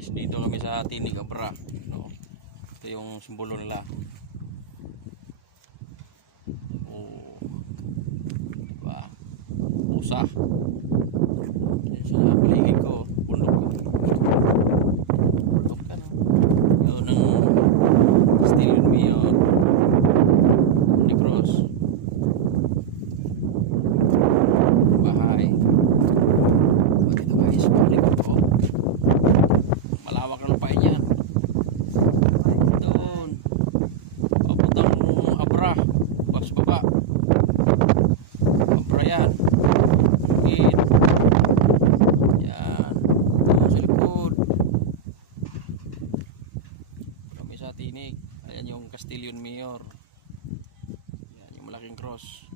guys, dito kami sa Tinig Abra, no? Ito yung simbolo nila. Oh, diba? Pusa. Yan sa paligid ko, bundok. Bundok ka, no? Yun ang Castillo Mayor Negros. Bahay. Dito guys, paligid ko. Malawak ng lupain yan. Doon. Papuntang Abra. Bas baba. Abra yan. Bukid. Yan. Doon sa likod. Kami sa Tinig. Ayan yung Castillo Mayor. Yan yung malaking cross.